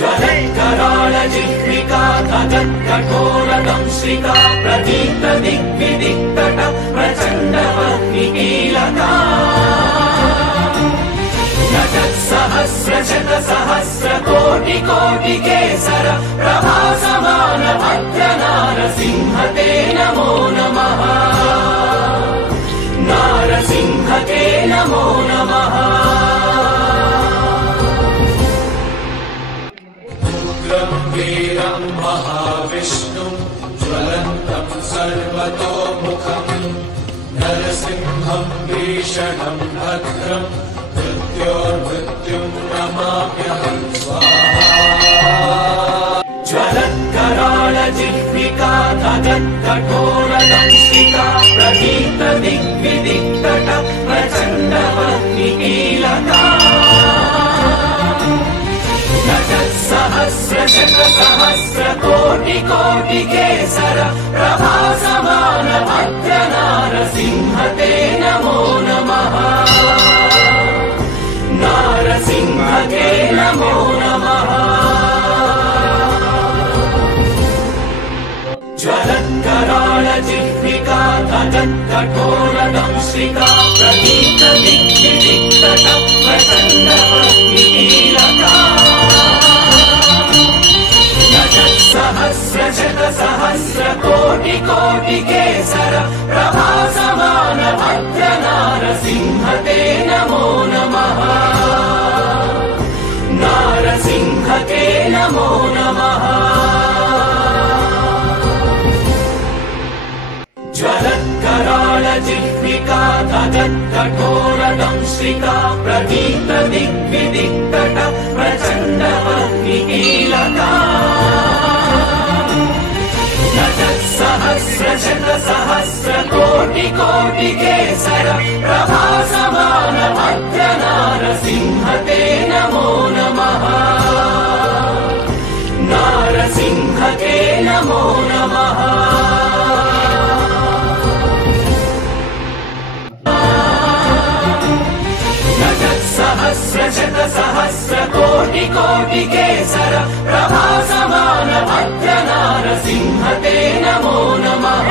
ज्वलत्कराळजिह्विका तगत्कठोरदंश्रिका प्रदीप्तदिग्विदिक्तट प्रचण्डवह्निकीलका सहस्रशतसहस्रकोटिकोटिकेसर प्रभासमान भद्रनारसिंह ते नमो नमः। नारसिंह ते नमो नमः। उग्रं वीरं महाविष्णुं ज्वलन्तं सर्वतोमुखं नरसिंहं भीषणं भद्रं मृत्योर्मृत्युं नमाम्यहं स्वाहा। ज्वलत्कराळजिह्विका तगत्कठोरदंश्रिका प्रदीप्तदिग्विदिक्तट प्रचण्डवह्निकीलका सहस्रशतसहस्रकोटिकोटिकेसर प्रभासमान भद्रनारसिंह ते नमो नमः। नारसिंह ते नमो नमः। ज्वलत्कराळजिह्विका तगत्कठोरदंश्रिका प्रदीप्तदिग्विदिक्तट प्रचण्डवह्निकीलका सहस्रशतसहस्रकोटिकोटिकेसर प्रभासमान भद्रनारसिंह ते नमो नमः। नारसिंह ते नमो नमः। ज्वलत्कराळजिह्विका तगत्कठोरदंश्रिका प्रदीप्तदिग्विदिक्तट प्रचण्डवह्निकीलका सहस्रशतसहस्रकोटिकोटिकेसर प्रभासमान भद्रनारसिंह ते नमो नमः। नारसिंह ते नमो नमः। सहस्रशतसहस्रकोटिकोटिकेसर प्रभासमान भद्रनारसिंह ते नमो नमः।